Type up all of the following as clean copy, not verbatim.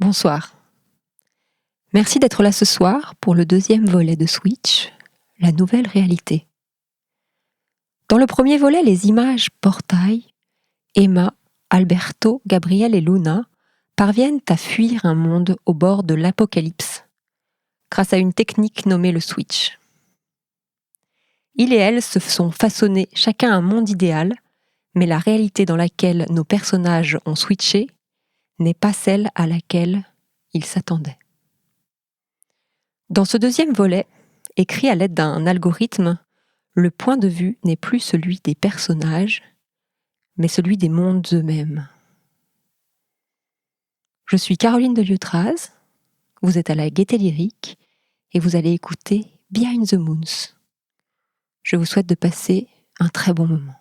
Bonsoir. Merci d'être là ce soir pour le deuxième volet de Switch, la nouvelle réalité. Dans le premier volet, les images portail, Emma, Alberto, Gabriel et Luna parviennent à fuir un monde au bord de l'apocalypse grâce à une technique nommée le Switch. Il et elle se sont façonnés chacun un monde idéal, mais la réalité dans laquelle nos personnages ont switché n'est pas celle à laquelle ils s'attendaient. Dans ce deuxième volet, écrit à l'aide d'un algorithme, le point de vue n'est plus celui des personnages, mais celui des mondes eux-mêmes. Je suis Caroline de Lieutraze, vous êtes à la Gaieté Lyrique et vous allez écouter Behind the Moons. Je vous souhaite de passer un très bon moment.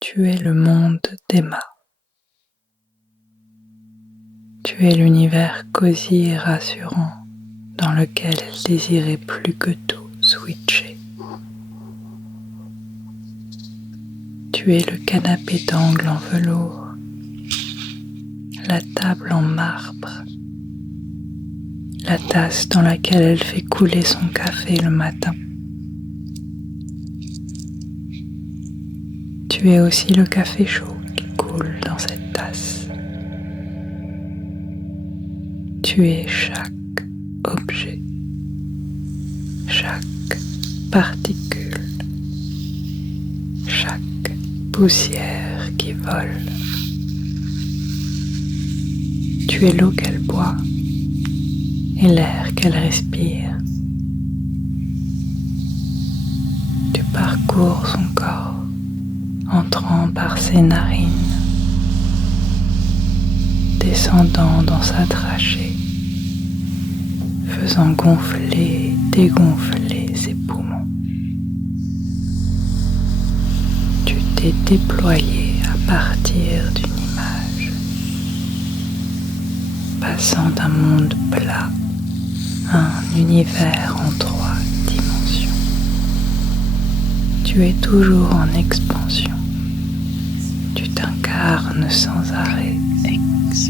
Tu es le monde d'Emma. Tu es l'univers cosy et rassurant dans lequel elle désirait plus que tout switcher. Tu es le canapé d'angle en velours, la table en marbre, la tasse dans laquelle elle fait couler son café le matin. Tu es aussi le café chaud qui coule dans cette tasse. Tu es chaque objet, chaque particule, chaque poussière qui vole. Tu es l'eau qu'elle boit et l'air qu'elle respire. Tu parcours son corps, entrant par ses narines, descendant dans sa trachée, faisant gonfler et dégonfler ses poumons. Tu t'es déployé à partir d'une image, passant d'un monde plat à un univers en 3 dimensions. Tu es toujours en expansion. Tu t'incarnes sans arrêt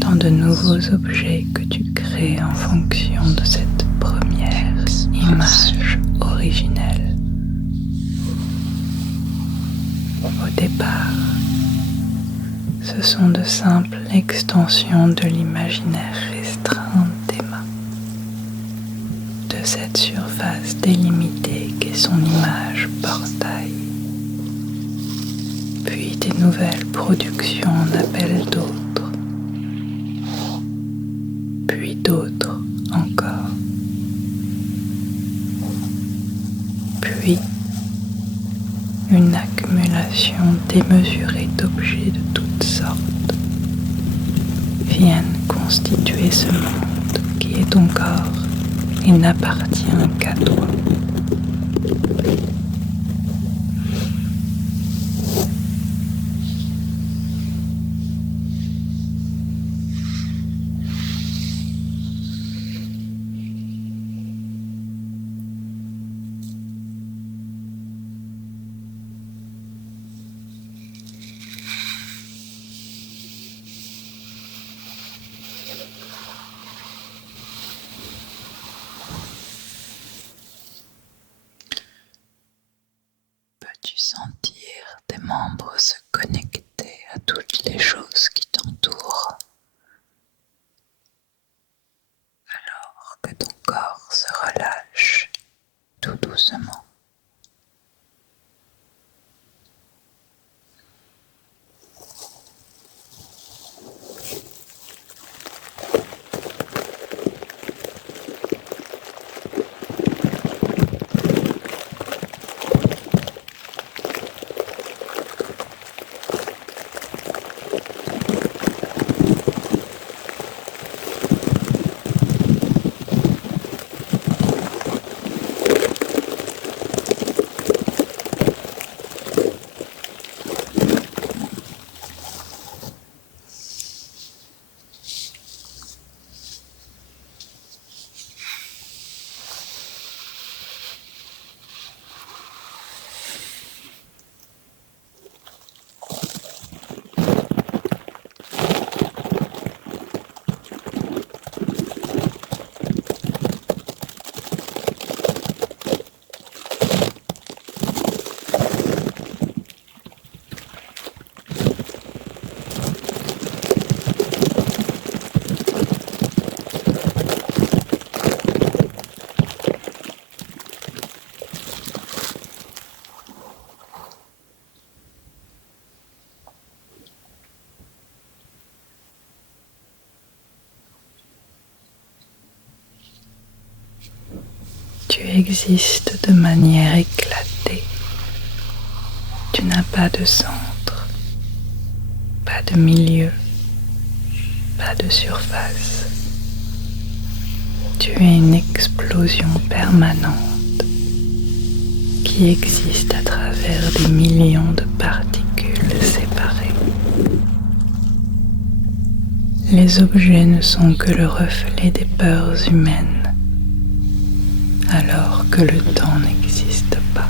dans de nouveaux objets que tu crées en fonction de cette première image originelle. Au départ, ce sont de simples extensions de l'imaginaire restreint d'Emma, de cette surface délimitée qu'est son image portail. Puis des nouvelles productions en appellent d'autres, puis d'autres encore, puis une accumulation démesurée d'objets de toutes sortes viennent constituer ce monde qui est ton corps et n'appartient qu'à toi. Peux-tu sentir tes membres se connecter à toutes les choses qui t'entourent, alors que ton corps se relâche tout doucement? Tu existes de manière éclatée. Tu n'as pas de centre, pas de milieu, pas de surface. Tu es une explosion permanente qui existe à travers des millions de particules séparées. Les objets ne sont que le reflet des peurs humaines, alors que le temps n'existe pas.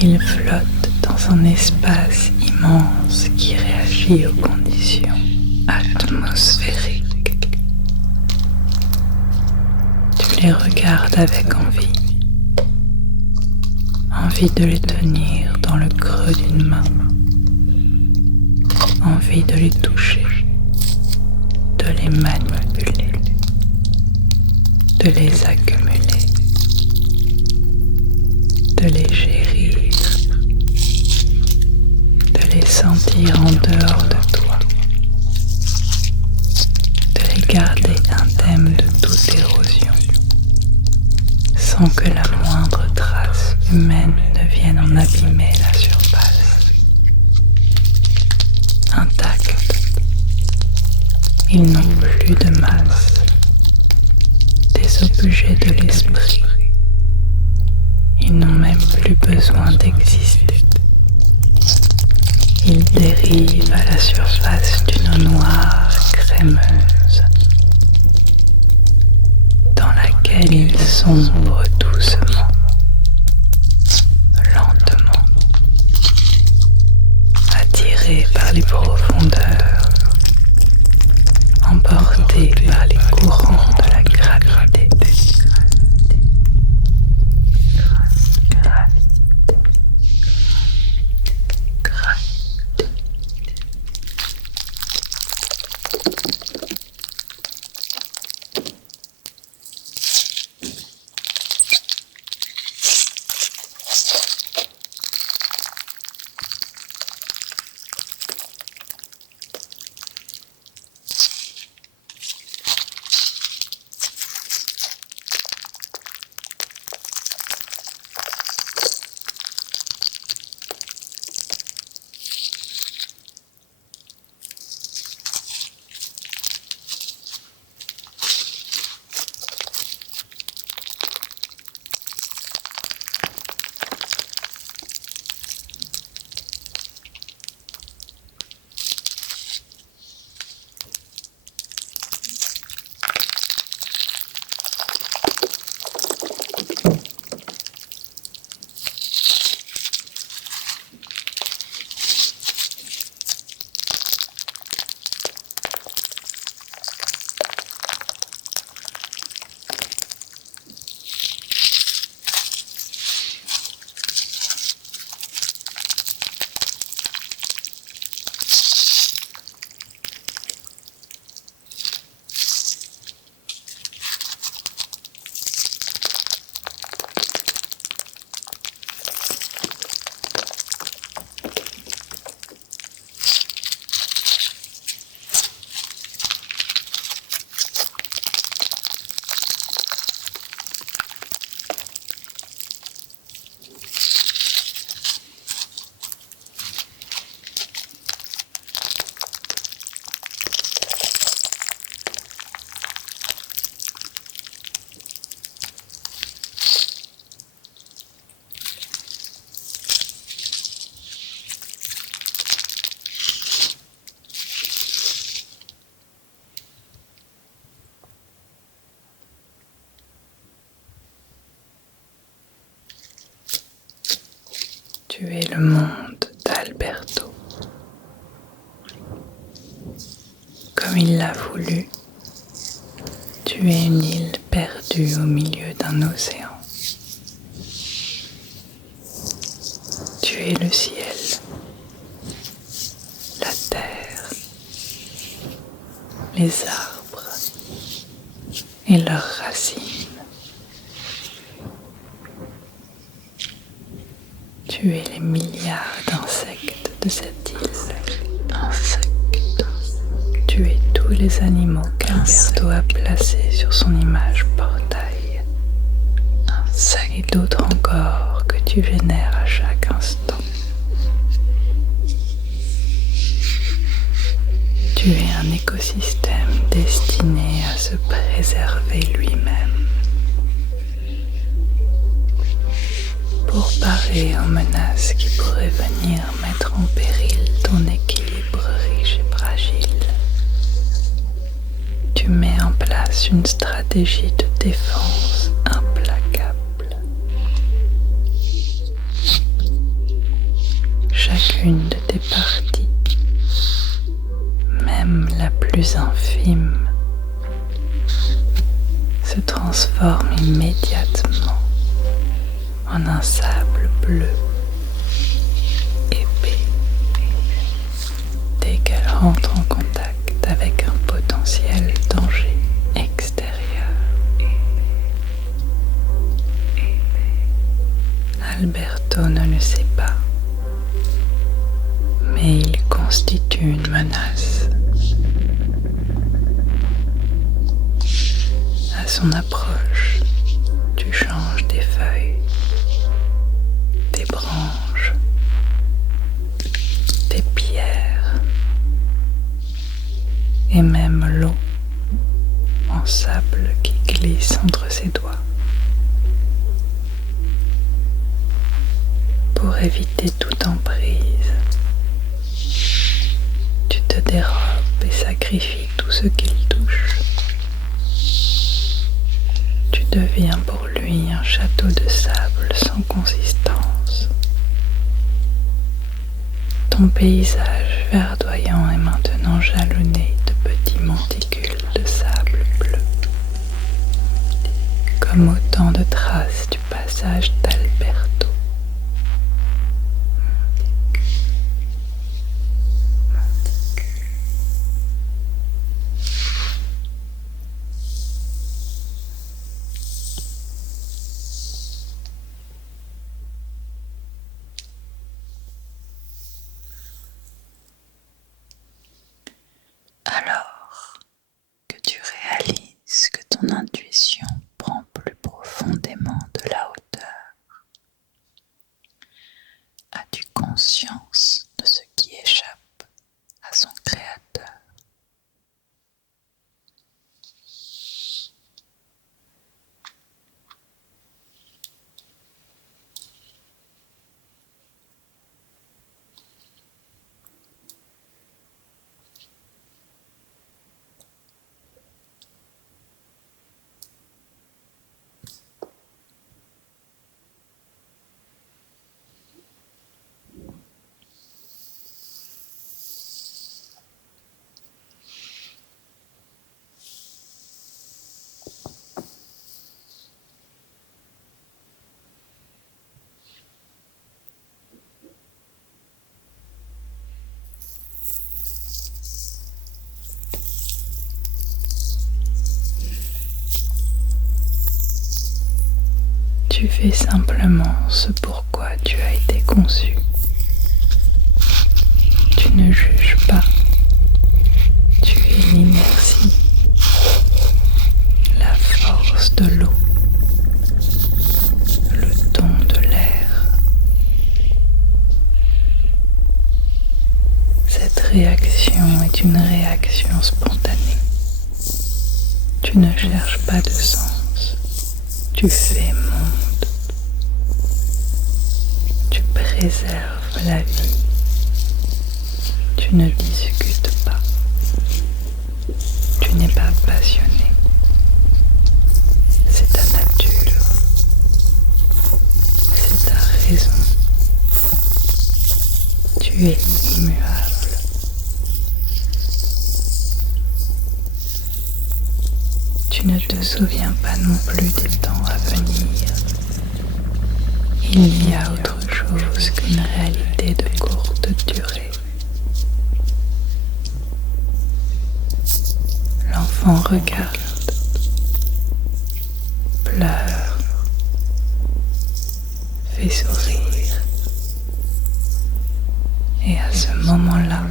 Il flotte dans un espace immense qui réagit aux conditions atmosphériques. Tu les regardes avec envie de les tenir dans le creux d'une main, envie de les toucher, de les manipuler, de les accumuler, de les chérir, de les sentir en dehors de toi, de les garder indemnes de toute érosion, sans que la moindre trace humaine ne vienne en abîmer la surface. Intacts, ils n'ont plus de masse, des objets de l'esprit. Ils n'ont même plus besoin d'exister. Ils dérivent à la surface d'une eau noire crémeuse, dans laquelle ils sombrent doucement, lentement, attirés par les profondeurs, emportés par les courants de la gravité. Tu es le monde d'Alberto. Comme il l'a voulu, tu es une île perdue au milieu d'un océan. Tu es le ciel, la terre, les arbres et leurs racines. Tu es les milliards d'insectes de cette île. Tu es tout tous les animaux qu'Alberto a placés sur son image portail, et d'autres encore que tu vénères à chaque instant. Tu es un écosystème destiné à se préserver lui-même pour parer aux menaces qui pourraient venir mettre en péril ton équilibre riche et fragile. Tu mets en place une stratégie de défense implacable. Chacune de tes parties, même la plus infime, se transforme immédiatement en un sable bleu épais dès qu'elle rentre en contact avec un potentiel danger extérieur. Alberto ne le sait pas, mais il constitue une menace. À son approche, tu changes des feuilles, des branches, des pierres et même l'eau en sable qui glisse entre ses doigts. Pour éviter toute emprise, tu te dérobes et sacrifies tout ce qu'il touche. Tu deviens pour lui un château de sable sans consistance. Ton paysage verdoyant est maintenant jalonné de petits monticules de sable bleu, comme autant de traces du passage d'Alberto. Alors que tu réalises que ton intuition prend plus profondément de la hauteur, as-tu conscience de ce qui échappe à son créateur? Tu fais simplement ce pourquoi tu as été conçu. Tu ne juges pas. Tu es l'inertie, la force de l'eau, le ton de l'air. Cette réaction est une réaction spontanée. Tu ne cherches pas de sens. Tu fais monde. Tu préserves la vie. Tu ne discutes pas. Tu n'es pas passionné. C'est ta nature. C'est ta raison. Tu es immuable. Tu ne te souviens pas non plus des temps à venir. Il y a autre chose qu'une réalité de courte durée. L'enfant regarde, pleure, fait sourire. Et à ce moment-là,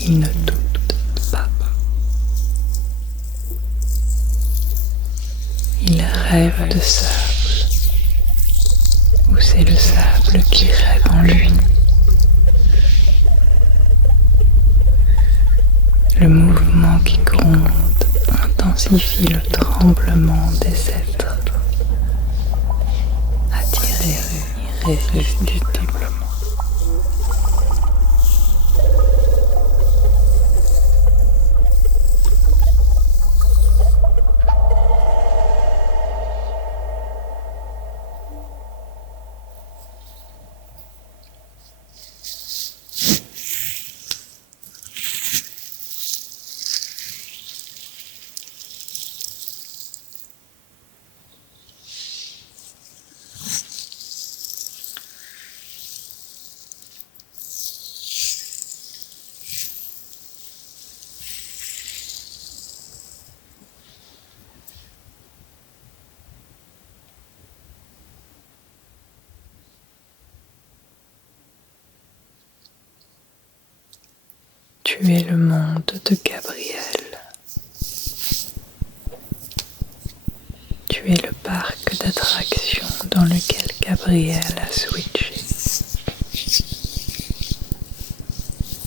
il ne doute rêve de sable, ou c'est le sable qui rêve en lui. Le mouvement qui gronde intensifie le tremblement des êtres, attirés irrésistiblement. Tu es le monde de Gabriel. Tu es le parc d'attractions dans lequel Gabriel a switché.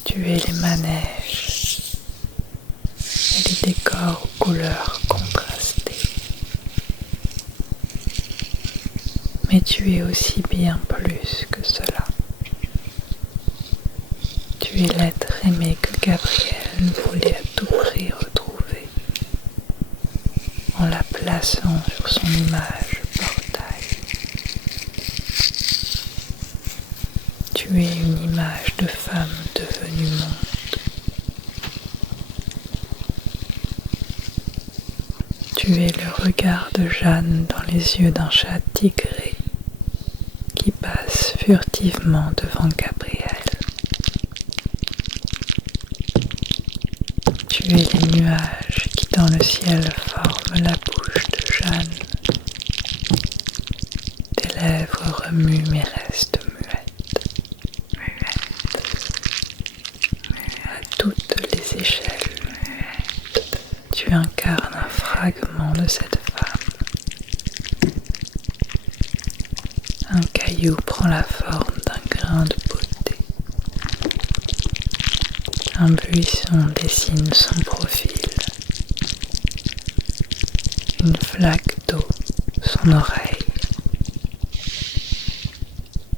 Tu es les manèges et les décors aux couleurs contrastées. Mais tu es aussi bien plus que cela. Tu es l'être aimé que Gabriel voulait à tout prix retrouver en la plaçant sur son image portail. Tu es une image de femme devenue monde. Tu es le regard de Jeanne dans les yeux d'un chat tigré qui passe furtivement devant Gabriel. Tu es les nuages qui dans le ciel forment la bouche de Jeanne. Tes lèvres remuent mais restent muettes. À toutes les échelles, tu incarnes un fragment de cette femme. Un caillou prend la forme d'un grain de beauté. Un buisson dessine son profil. Une flaque d'eau, son oreille.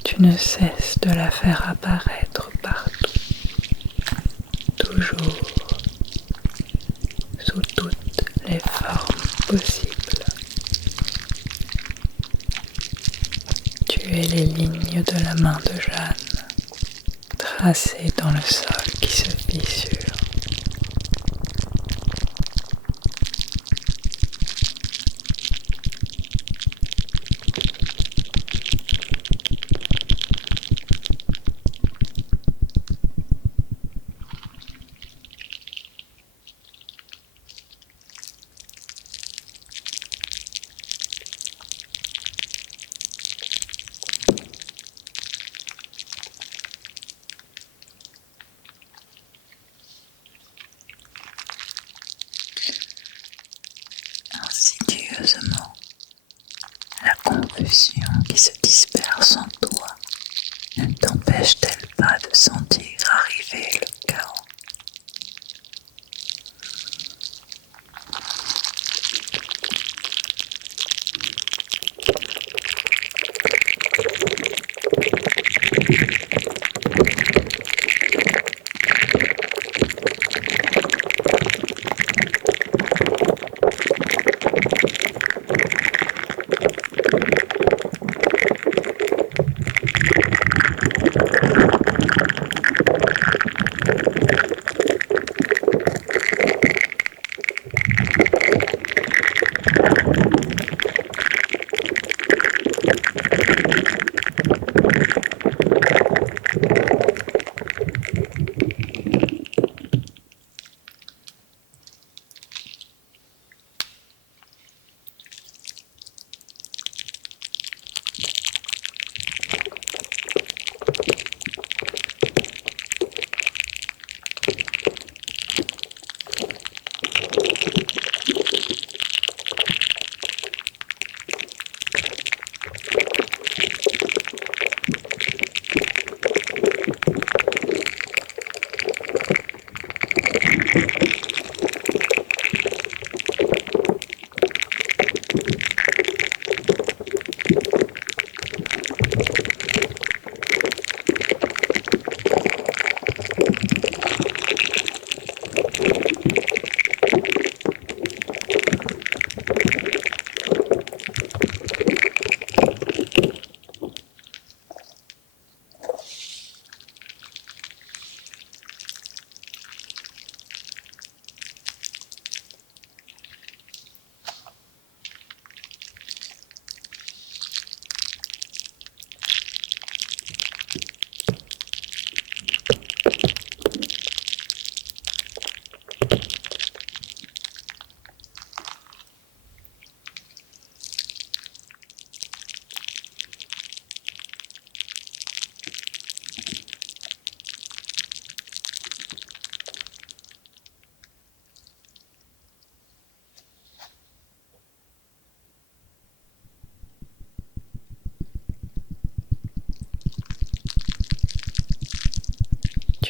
Tu ne cesses de la faire apparaître partout, toujours, sous toutes les formes possibles. Tu es les lignes de la main de Jeanne, tracées dans le sol qui se fissure. Insidieusement, la confusion qui se disperse en toi ne t'empêche-t-elle pas de sentir arriver le chaos?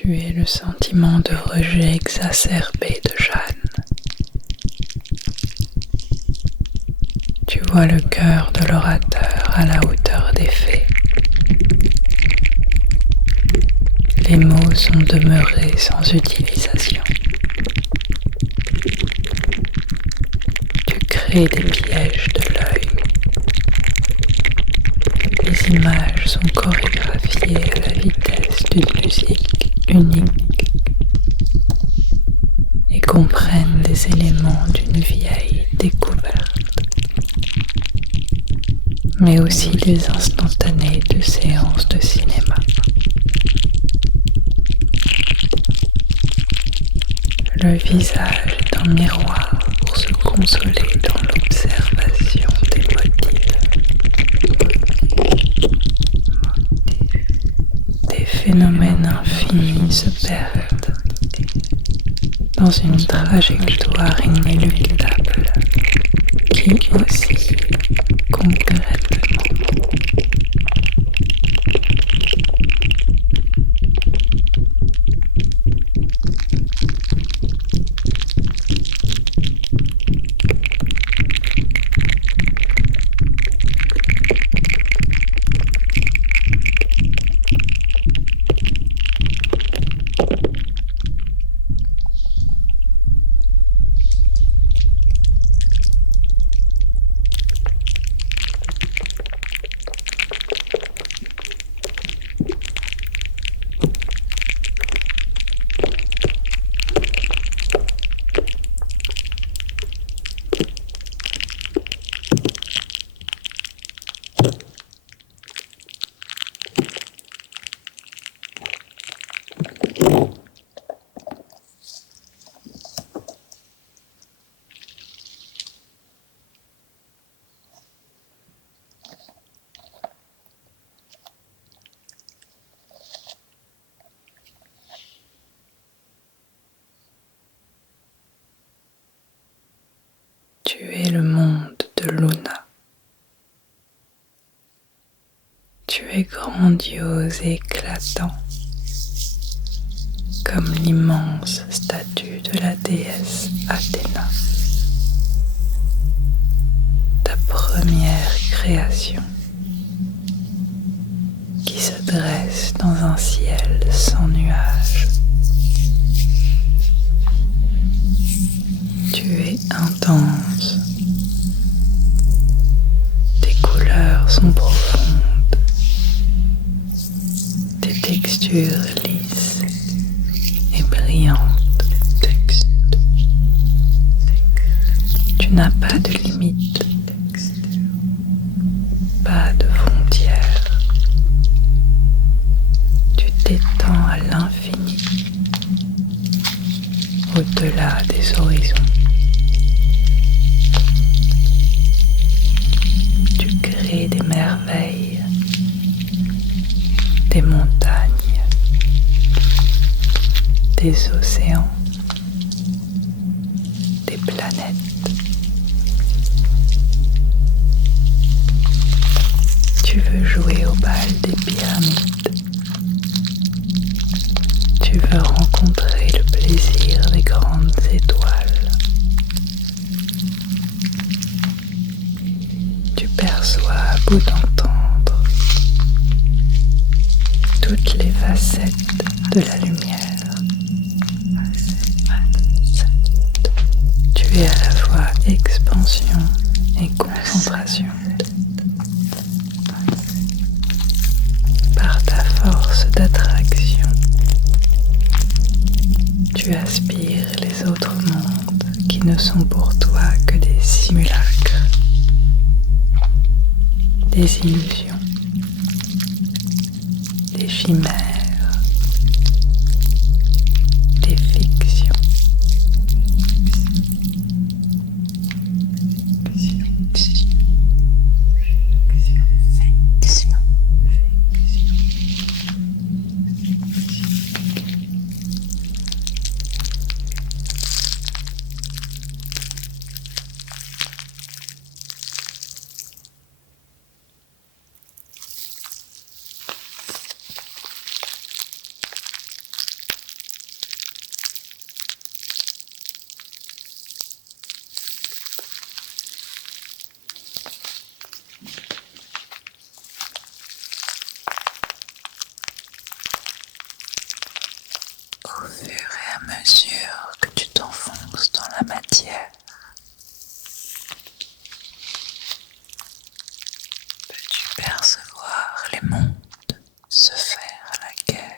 Tu es le sentiment de rejet exacerbé de Jeanne. Tu vois le cœur de l'orateur à la hauteur des faits. Les mots sont demeurés sans utilisation. Tu crées des pièges de l'œil. Les images sont chorégraphiées à la vitesse d'une musique unique et comprennent les éléments d'une vieille découverte, mais aussi des instantanés de séances de cinéma. Le visage est un miroir pour se consoler dans l'observation des motifs. Des phénomènes infinis se perdent dans une trajectoire inéluctable qui oscille concrètement. Tu es le monde de Luna. Tu es grandiose et éclatant, comme l'immense statue de la déesse Athéna, ta première création, qui se dresse dans un ciel sans nuages. Tu es intense, tes couleurs sont profondes, tes textures lisses et brillantes. Tu n'as pas de limite, pas de frontières. Tu t'étends à l'infini, au-delà des horizons. Tu crées des merveilles, des montagnes, des océans, des planètes. Tu veux jouer au bal des pyramides. Tu veux rencontrer le plaisir des grandes étoiles. Tu perçois à bout d'entendre toutes les facettes de la lumière. Tu es à la fois expansion et concentration. Par ta force d'attraction, tu aspires les autres mondes qui ne sont pour toi que des simulacres, des illusions, des chimères, des fictions. fur et à mesure que tu t'enfonces dans la matière, peux-tu percevoir les mondes se faire la guerre.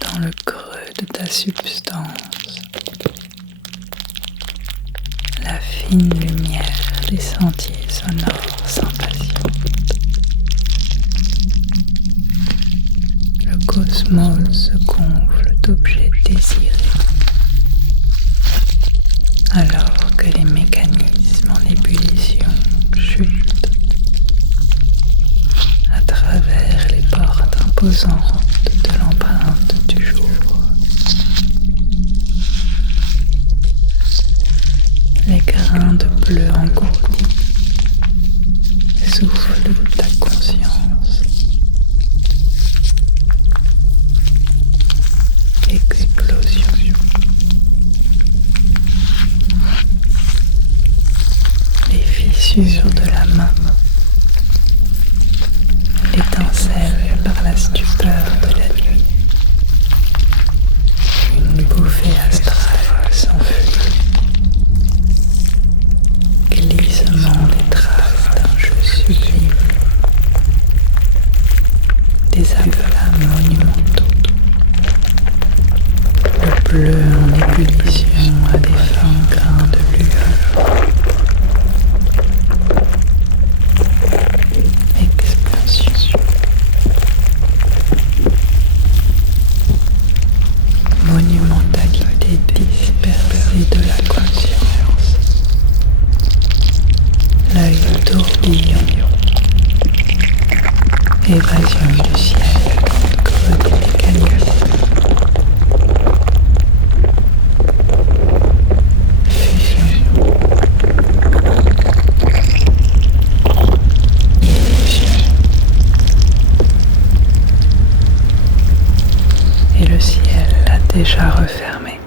Dans le creux de ta substance, la fine lumière des sentiers sonores s'impatiente. Le cosmos se gonfle d'objets désirés, alors que les mécanismes en ébullition chutent à travers les portes imposantes de l'empreinte du jour. Les grains de bleu engourdis soufflent de ta conscience. Explosion. Les fissures de la main, l'étincelle par la stupeur de la nuit. Une bouffée astrale s'enfuit. Glissement des traces d'un jeu sublime. Des aplats monumentaux. Le bleu en ébullition a des fins grains de lueur. Expansion. Monumentalité dispersée de la conscience. L'œil tourbillon. Évasion du ciel, creux des mécanismes. Et le ciel l'a déjà refermé.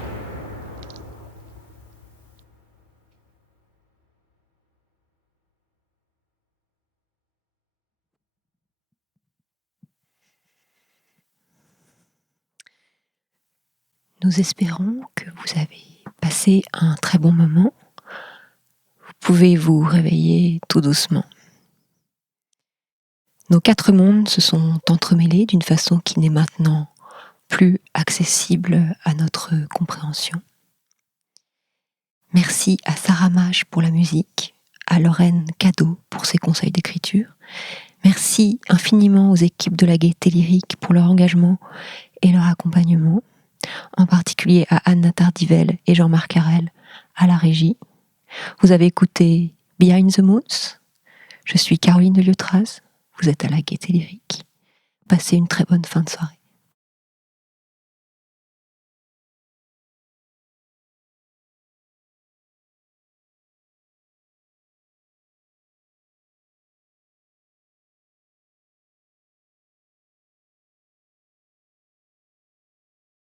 Nous espérons que vous avez passé un très bon moment. Vous pouvez vous réveiller tout doucement. Nos 4 mondes se sont entremêlés d'une façon qui n'est maintenant plus accessible à notre compréhension. Merci à Sarah Mage pour la musique, à Lorraine Cadeau pour ses conseils d'écriture. Merci infiniment aux équipes de la Gaieté Lyrique pour leur engagement et leur accompagnement, en particulier à Anna Tardivelle et Jean-Marc Carrel à la régie. Vous avez écouté Behind the Moons. Je suis Caroline de Liotraz. Vous êtes à la Gaieté Lyrique. Passez une très bonne fin de soirée.